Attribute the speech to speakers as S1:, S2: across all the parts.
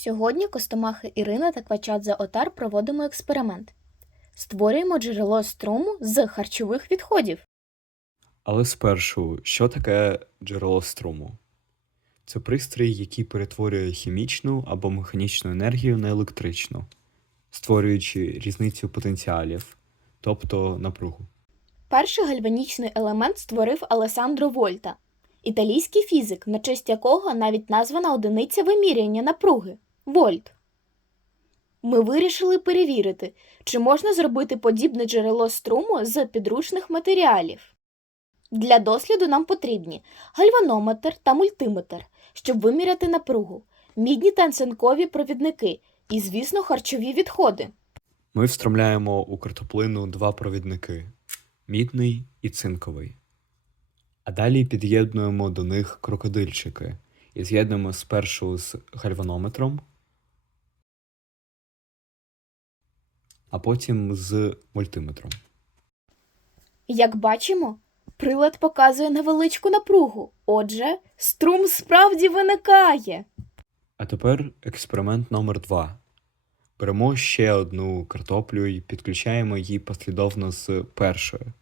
S1: Сьогодні Костомахи Ірина та Квачадзе Отар проводимо експеримент. Створюємо джерело струму з харчових відходів.
S2: Але спершу, що таке джерело струму? Це пристрій, який перетворює хімічну або механічну енергію на електричну, створюючи різницю потенціалів, тобто напругу.
S1: Перший гальванічний елемент створив Алесандро Вольта, італійський фізик, на честь якого навіть названа одиниця виміряння напруги вольт. Ми вирішили перевірити, чи можна зробити подібне джерело струму з підручних матеріалів. Для досліду нам потрібні гальванометр та мультиметр, щоб виміряти напругу, мідні та цинкові провідники і, звісно, харчові відходи.
S2: Ми встромляємо у картоплину два провідники мідний і цинковий. А далі під'єднуємо до них крокодильчики і з'єднуємо спершу з гальванометром, а потім з мультиметром.
S1: Як бачимо, прилад показує невеличку напругу, отже, струм справді виникає.
S2: А тепер експеримент номер 2 Беремо ще одну картоплю і підключаємо її послідовно з першою,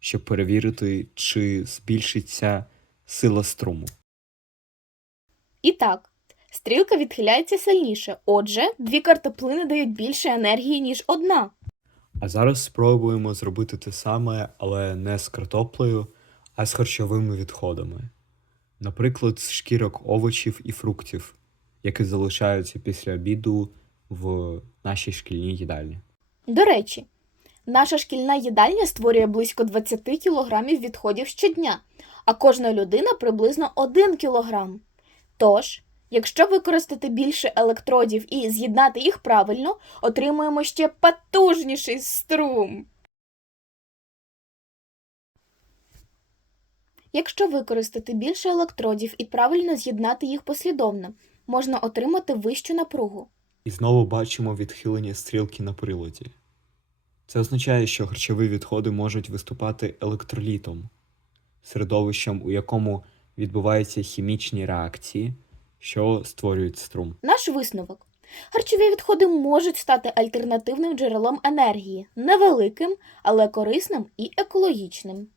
S2: щоб перевірити, чи збільшиться сила струму.
S1: І так, стрілка відхиляється сильніше, отже, дві картоплини дають більше енергії, ніж одна.
S2: А зараз спробуємо зробити те саме, але не з картоплею, а з харчовими відходами. Наприклад, з шкірок овочів і фруктів, які залишаються після обіду в нашій шкільній їдальні.
S1: До речі, наша шкільна їдальня створює близько 20 кілограмів відходів щодня, а кожна людина приблизно 1 кілограм. Тож, якщо використати більше електродів і з'єднати їх правильно, отримуємо ще потужніший струм. Якщо використати більше електродів і правильно з'єднати їх послідовно, можна отримати вищу напругу.
S2: І знову бачимо відхилення стрілки на приладі. Це означає, що харчові відходи можуть виступати електролітом, середовищем, у якому відбуваються хімічні реакції, що створюють струм.
S1: Наш висновок. Харчові відходи можуть стати альтернативним джерелом енергії, невеликим, але корисним і екологічним.